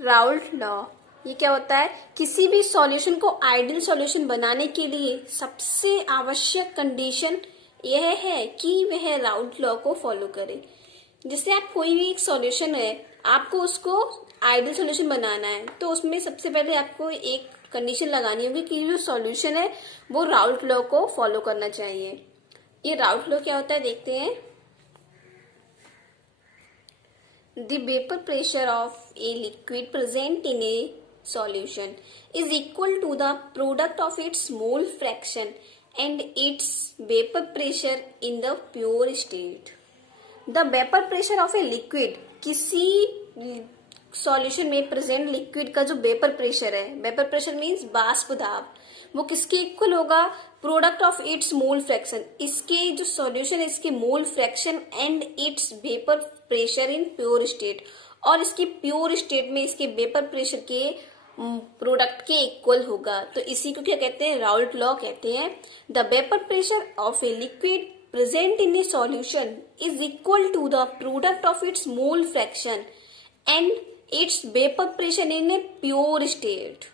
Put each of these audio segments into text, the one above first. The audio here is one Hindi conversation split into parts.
राउल्ट लॉ ये क्या होता है? किसी भी सॉल्यूशन को आइडियल सॉल्यूशन बनाने के लिए सबसे आवश्यक कंडीशन यह है कि वह राउल्ट लॉ को फॉलो करे। जैसे आप कोई भी एक सॉल्यूशन है, आपको उसको आइडियल सॉल्यूशन बनाना है, तो उसमें सबसे पहले आपको एक कंडीशन लगानी होगी कि जो सॉल्यूशन है वो राउल्ट लॉ को फॉलो करना चाहिए। ये राउल्ट लॉ क्या होता है देखते हैं। The vapor pressure of a liquid present in a solution is equal to the product of its mole fraction and its vapor pressure in the pure state. The vapor pressure of a liquid, किसी सॉल्यूशन में प्रेजेंट लिक्विड का जो वेपर प्रेशर है, वेपर प्रेशर मीन्स बाष्प दाब, वो किसके इक्वल होगा? Product of its mole fraction, इसके जो सॉल्यूशन है इसके मोल fraction and its vapour pressure in pure state, और इसके प्योर स्टेट में इसके वेपर प्रेशर के प्रोडक्ट के इक्वल होगा। तो इसी को क्या कहते हैं? राउल्ट लॉ कहते हैं। The vapour pressure of a liquid present in a solution is equal to the product of its mole fraction and its vapour pressure in a pure state.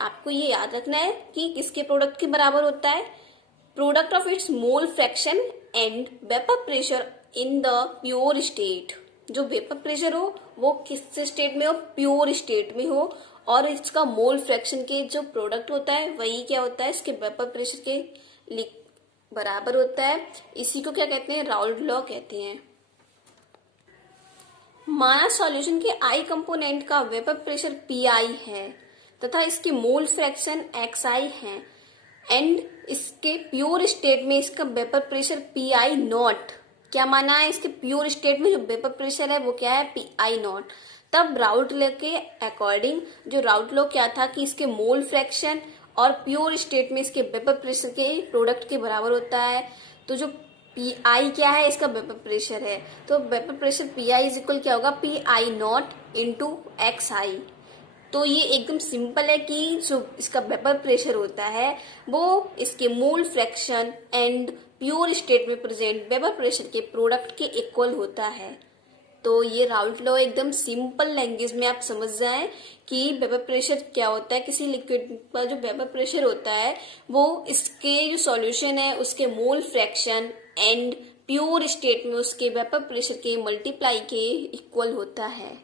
आपको ये याद रखना है कि किसके प्रोडक्ट के बराबर होता है? Product of its mole fraction and vapour pressure in the pure state. जो वेपर प्रेशर हो वो किस स्टेट में हो? प्योर स्टेट में हो, और इसका मोल फ्रैक्शन के जो प्रोडक्ट होता है वही क्या होता है? इसके वेपर प्रेशर के बराबर होता है। इसी को क्या कहते हैं? राउल्ट लॉ कहते हैं। माना सॉल्यूशन के आई कंपोनेंट का वेपर प्रेशर Pi है तथा इसके मोल फ्रैक्शन Xi है एंड इसके प्योर स्टेट में इसका वेपर प्रेशर Pi नॉट। क्या माना है? इसके प्योर स्टेट में जो वेपर प्रेशर है वो क्या है? Pi not. तब राउल्ट लॉ के अकॉर्डिंग जो राउल्ट लॉ क्या था कि इसके मोल फ्रैक्शन और प्योर स्टेट में इसके वेपर प्रेशर के प्रोडक्ट के बराबर होता है। तो जो Pi क्या है? इसका वेपर प्रेशर है, तो vapour pressure Pi is equal क्या होगा? Pi not into Xi। तो ये एकदम सिंपल है कि जो इसका वेपर प्रेशर होता है वो इसके मोल फ्रैक्शन एंड प्योर स्टेट में प्रेजेंट वेपर प्रेशर के प्रोडक्ट के इक्वल होता है। तो ये राउल्ट लॉ एकदम सिंपल लैंग्वेज में आप समझ जाएं कि वेपर प्रेशर क्या होता है। किसी लिक्विड का जो वेपर प्रेशर होता है वो इसके जो सॉल्यूशन है उसके मोल फ्रैक्शन एंड प्योर स्टेट में उसके वेपर प्रेशर के मल्टीप्लाई के इक्वल होता है।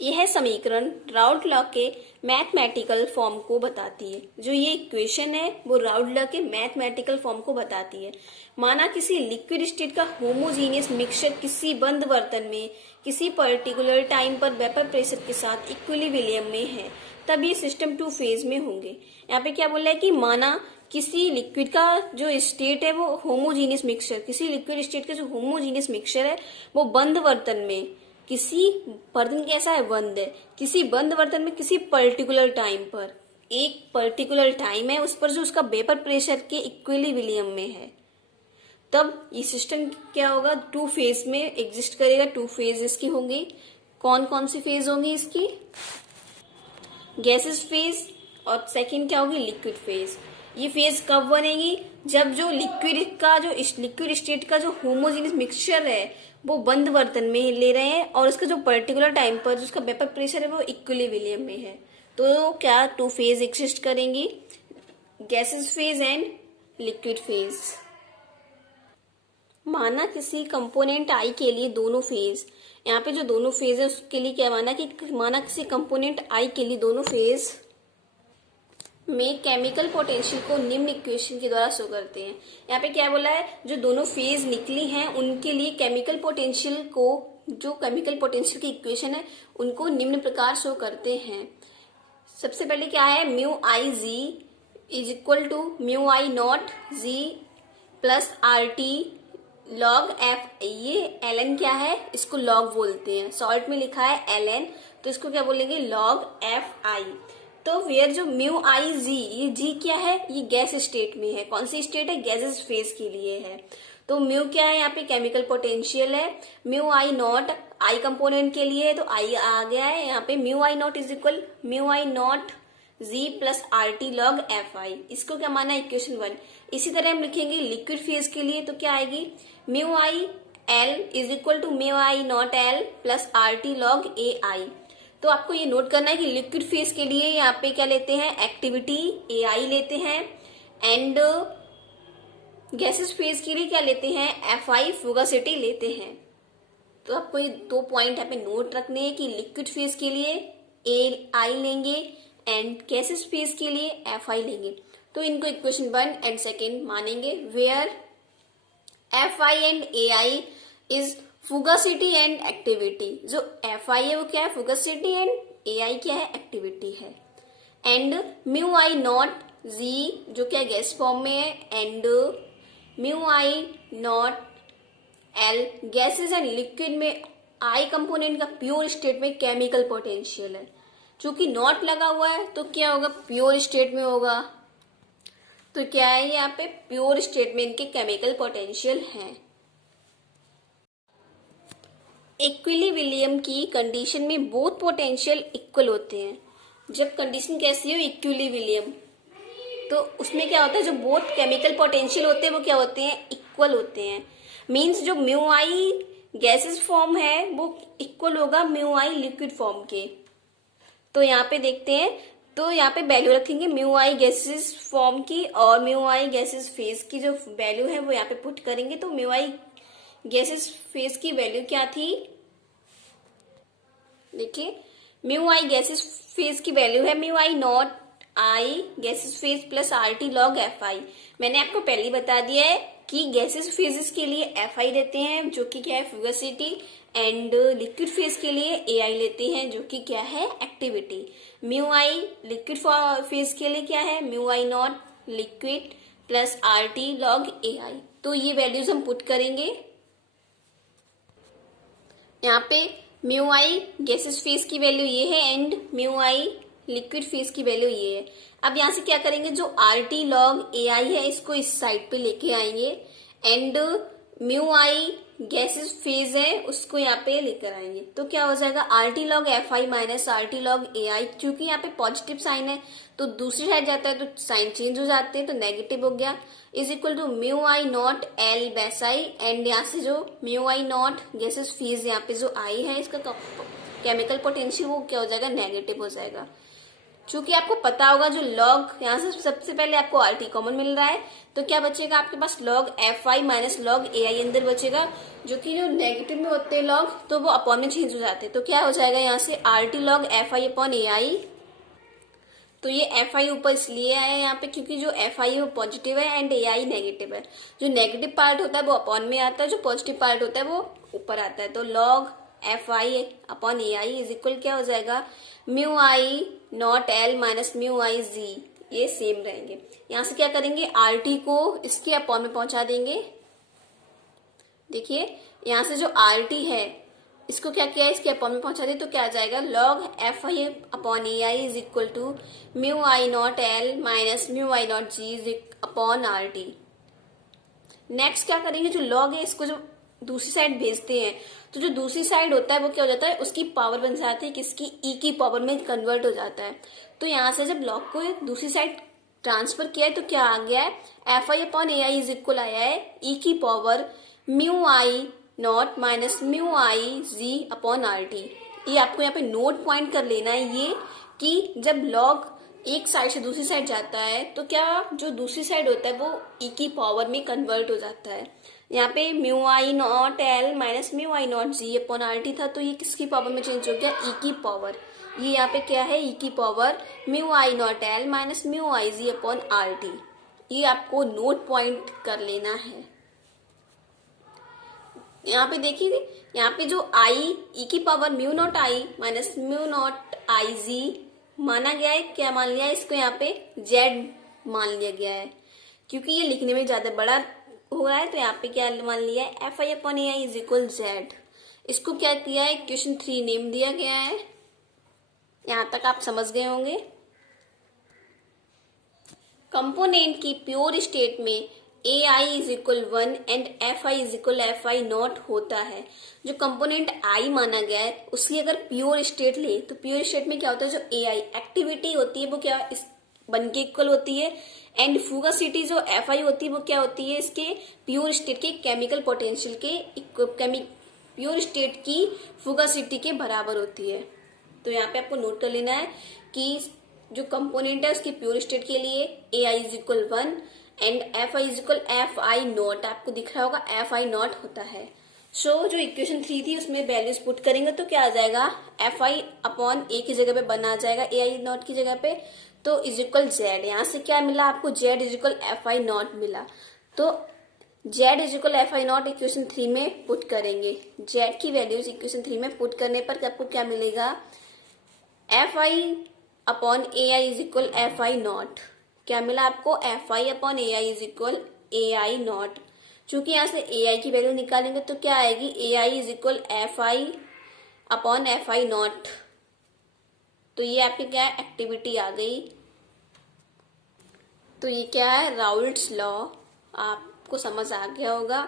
यह समीकरण राउल्ट लॉ के मैथमेटिकल फॉर्म को बताती है। जो ये इक्वेशन है वो राउल्ट लॉ के मैथमेटिकल फॉर्म को बताती है। माना किसी लिक्विड स्टेट का होमोजीनियस मिक्सचर किसी बंद बर्तन में किसी पर्टिकुलर टाइम पर वेपर प्रेशर के साथ इक्विलिब्रियम में है, तब ये सिस्टम टू फेज में होंगे। यहाँ पे क्या बोल रहा है कि माना किसी लिक्विड का जो स्टेट है वो होमोजीनियस मिक्सचर, किसी लिक्विड स्टेट का जो होमोजीनियस मिक्सचर है वो बंद बर्तन में, किसी बर्तन कैसा है? बंद है। किसी बंद बर्तन में किसी पर्टिकुलर टाइम पर, एक पर्टिकुलर टाइम है उस पर जो उसका वेपर प्रेशर के इक्विलिब्रियम में है, तब ये सिस्टम क्या होगा? टू फेज में एग्जिस्ट करेगा। टू फेज इसकी होंगी। कौन कौन सी फेज होंगी इसकी? गैसेस फेज, और सेकंड क्या होगी? Liquid phase. ये फेज कब बनेगी? जब जो लिक्विड स्टेट का जो होमोजेनियस मिक्सचर है वो बंद बर्तन में ले रहे हैं और उसका जो पर्टिकुलर टाइम पर जो उसका वेपर प्रेशर है वो इक्विलिब्रियम में है। तो क्या टू फेज एग्जिस्ट करेंगी? Gases phase and liquid phase. माना किसी कंपोनेंट आई के लिए दोनों फेज, यहाँ पे जो दोनों फेज है उसके लिए क्या माना कि माना किसी कंपोनेंट आई के लिए दोनों फेज में केमिकल पोटेंशियल को निम्न इक्वेशन के द्वारा शो करते हैं। यहाँ पे क्या बोला है? जो दोनों फेज निकली हैं उनके लिए केमिकल पोटेंशियल को, जो केमिकल पोटेंशियल की इक्वेशन है उनको निम्न प्रकार शो करते हैं। सबसे पहले क्या है? Mu I G is equal to mu I not G plus R T log F. ये एल एन क्या है? इसको लॉग बोलते हैं। सॉल्ट में लिखा है एल एन, तो इसको क्या बोलेंगे? Log F I. तो वेयर जो म्यू आई जी, ये जी क्या है? ये गैस स्टेट में है। कौन सी स्टेट है? गैसेस फेज के लिए है। तो म्यू क्या है? यहाँ पे केमिकल पोटेंशियल है। Mu I not I component के लिए है, तो आई आ गया है यहाँ पे। Mu I naught is equal mu I not G plus R T log F I. इसको क्या माना? इक्वेशन 1। इसी तरह हम लिखेंगे लिक्विड फेज के लिए, तो क्या आएगी? Mu I L is equal to mu I not L plus R T log A I. तो आपको ये नोट करना है कि लिक्विड फेज के लिए यहाँ पे क्या लेते हैं, एक्टिविटी ए आई लेते हैं, एंड गैसेस फेज के लिए क्या लेते हैं, एफ आई फुगासिटी लेते हैं। तो आपको ये 2 पॉइंट यहाँ पे नोट रखने हैं कि लिक्विड फेज के लिए ए आई लेंगे एंड गैसेस फेज के लिए एफ आई लेंगे। तो इनको इक्वेशन 1 एंड 2 मानेंगे, where F I and A I is fugacity and activity. जो एफ आई है वो क्या है, फुगासिटी, एंड ए आई क्या है, एक्टिविटी है। एंड म्यू आई नॉट जी जो क्या गैस फॉर्म में है, and mu I naught L gases and liquid में आई कंपोनेंट का प्योर स्टेट में केमिकल पोटेंशियल है। चूंकि नॉट लगा हुआ है तो क्या होगा, प्योर स्टेट में होगा। तो क्या है यहाँ पे, प्योर स्टेट में इनके केमिकल पोटेंशियल हैं। इक्विलिब्रियम की कंडीशन में बोथ पोटेंशियल इक्वल होते हैं। जब कंडीशन कैसी हो, इक्विलिब्रियम, तो उसमें क्या होता है, जो बोथ केमिकल पोटेंशियल होते हैं वो क्या होते हैं, इक्वल होते हैं। मींस जो म्यू आई गैसेस फॉर्म है वो इक्वल होगा म्यू आई लिक्विड फॉर्म के। तो यहाँ पे देखते हैं, तो यहाँ पे वैल्यू रखेंगे म्यू आई गैसेस फॉर्म की और म्यू आई गैसेस फेज की जो वैल्यू है वो यहाँ पे पुट करेंगे। तो म्यू आई गैसेस फेज की वैल्यू क्या थी, देखिए म्यू आई गैसेस फेज की वैल्यू है mu I not I gases phase plus R T log F I. मैंने आपको पहले ही बता दिया है कि गैसेस फेजेस के लिए एफ आई लेते हैं जो कि क्या है, फुगासिटी, एंड लिक्विड फेज के लिए ए आई लेते हैं जो कि क्या है, activity. Mu I liquid phase के लिए क्या है, mu I not liquid plus R T log A I. तो ये वैल्यूज हम पुट करेंगे यहाँ पे। म्यू आई गैसेस फेज की वैल्यू ये है and mu I liquid phase की वैल्यू ये है। अब यहाँ से क्या करेंगे, जो R T log A I है इसको इस साइड पे लेके आएंगे, and mu I gases phase है उसको यहाँ पे लेकर आएंगे। तो क्या हो जाएगा, R T log F I minus R T log A I. क्योंकि यहाँ पे पॉजिटिव साइन है तो दूसरी साइड जाता है तो साइन चेंज हो जाते हैं, तो नेगेटिव हो गया, is equal to mu I not L base I, and यहाँ से जो म्यू आई नॉट गैसेस फेज यहाँ पे जो आई है इसका केमिकल पोटेंशियल वो क्या हो जाएगा, नेगेटिव हो जाएगा। चूंकि आपको पता होगा जो लॉग यहाँ से सबसे पहले आपको आर टी कॉमन मिल रहा है, तो क्या बचेगा आपके पास, log F I minus log A I अंदर बचेगा, जो कि जो नेगेटिव में होते हैं लॉग तो वो अपॉन में चेंज हो जाते हैं। तो क्या हो जाएगा यहाँ से R T log F I upon A I. तो ये एफ आई ऊपर इसलिए आया यहाँ पे क्योंकि जो एफ आई है वो पॉजिटिव है एंड ए आई नेगेटिव है। जो नेगेटिव पार्ट होता है वो अपॉन में आता है, जो पॉजिटिव पार्ट होता है वो ऊपर आता है। तो log F I upon A I is equal क्या हो जाएगा, म्यू आई नॉट एल माइनस म्यू आई जी, ये सेम रहेंगे। यहाँ से क्या करेंगे, आर टी को इसके अपॉन में पहुंचा देंगे। देखिए यहाँ से जो आर टी है इसको क्या किया, इसके अपॉन में पहुंचा दे, तो क्या आ जाएगा, log F I upon A I is equal to mu I naught L minus mu I not g is upon R T. Next क्या करेंगे, जो लॉग है इसको जो दूसरी साइड भेजते हैं, तो जो दूसरी साइड होता है वो क्या हो जाता है, उसकी पावर बन जाती है किसकी, ई की पावर में कन्वर्ट हो जाता है। तो यहाँ से जब लॉग को दूसरी साइड ट्रांसफर किया है तो क्या आ गया है, f I upon A I is equal आया है ई की पावर म्यू आई नॉट माइनस म्यू आई जी अपॉन आर टी। ये आपको यहाँ पे नोट पॉइंट कर लेना है ये कि जब लॉग एक साइड से दूसरी साइड जाता है तो क्या जो दूसरी साइड होता है वो ई की पावर में कन्वर्ट हो जाता है। यहाँ पे mu I naught L minus mu I not g upon R T था, तो ये किसकी पावर में चेंज हो गया, ई की पावर। ये यहाँ पे क्या है, ई की पावर म्यू आई नॉट एल माइनस म्यू आई जी अपॉन आर टी। ये आपको नोट पॉइंट कर लेना है। यहाँ पे देखिए, यहाँ पे जो आई ई की power mu not I minus mu not I जी माना गया है, क्या मान लिया है इसको, यहाँ पे जेड मान लिया गया है क्योंकि ये लिखने में ज्यादा बड़ा हो रहा है। तो यहाँ पे क्या मान लिया है, f I upon A I is equal Z. इसको क्या दिया है, क्वेश्चन 3 नेम दिया गया है। यहाँ तक आप समझ गए होंगे। कंपोनेंट की प्योर स्टेट में A I is equal 1 and F I is equal F I not होता है। जो कंपोनेंट आई माना गया है उसकी अगर प्योर स्टेट ले तो प्योर स्टेट में क्या होता है, जो ए आई एक्टिविटी होती है वो क्या बन के इक्वल होती है। एंड फुगासिटी जो एफ आई होती है वो क्या होती है, इसके प्योर स्टेट के केमिकल पोटेंशियल के प्योर स्टेट की फुगासिटी के बराबर होती है। तो यहाँ पे आपको नोट कर लेना है कि जो कंपोनेंट है उसके प्योर स्टेट के लिए A I is equal 1 and F I is equal F I not, आपको दिख रहा होगा एफ आई नॉट होता है। सो जो इक्वेशन 3 थी उसमें वैल्यूज पुट करेंगे तो क्या आ जाएगा, एफ आई अपॉन ए की जगह पे बना जाएगा ए आई नॉट की जगह पे, तो इज इक्वल जेड। यहाँ से क्या मिला आपको, Z is equal F I not मिला। तो Z is equal F I not equation 3 में पुट करेंगे। जेड की वैल्यूज इक्वेशन 3 में पुट करने पर आपको क्या मिलेगा, F I upon A I is equal F I not. क्या मिला आपको, F I upon A I is equal A I not. चूंकि यहाँ से ए आई की वैल्यू निकालेंगे तो क्या आएगी, A I is equal F I upon F I not. तो ये आपकी क्या है, एक्टिविटी आ गई। तो ये क्या है, राउल्ट्स लॉ, आपको समझ आ गया होगा।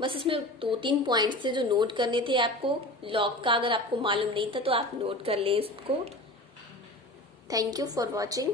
बस इसमें 2-3 पॉइंट्स थे जो नोट करने थे आपको। लॉग का अगर आपको मालूम नहीं था तो आप नोट कर ले इसको। Thank you for watching.